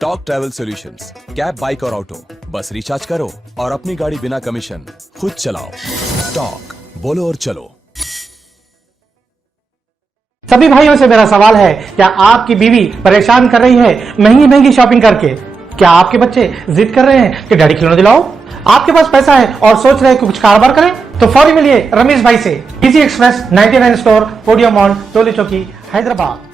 Talk travel solutions, cab, bike और auto, बस recharge करो और अपनी गाड़ी बिना कमीशन खुद चलाओ। टॉक, बोलो और चलो। सभी भाइयों से मेरा सवाल है, क्या आपकी बीवी परेशान कर रही है महंगी महंगी शॉपिंग करके? क्या आपके बच्चे जिद कर रहे हैं कि डैडी खिलौने दिलाओ? आपके पास पैसा है और सोच रहे हैं कि कुछ कारोबार करें? तो फौरी मिलिए रमेश भाई से। Easy express 99 store, podium mall, टोली चौकी, हैदराबाद।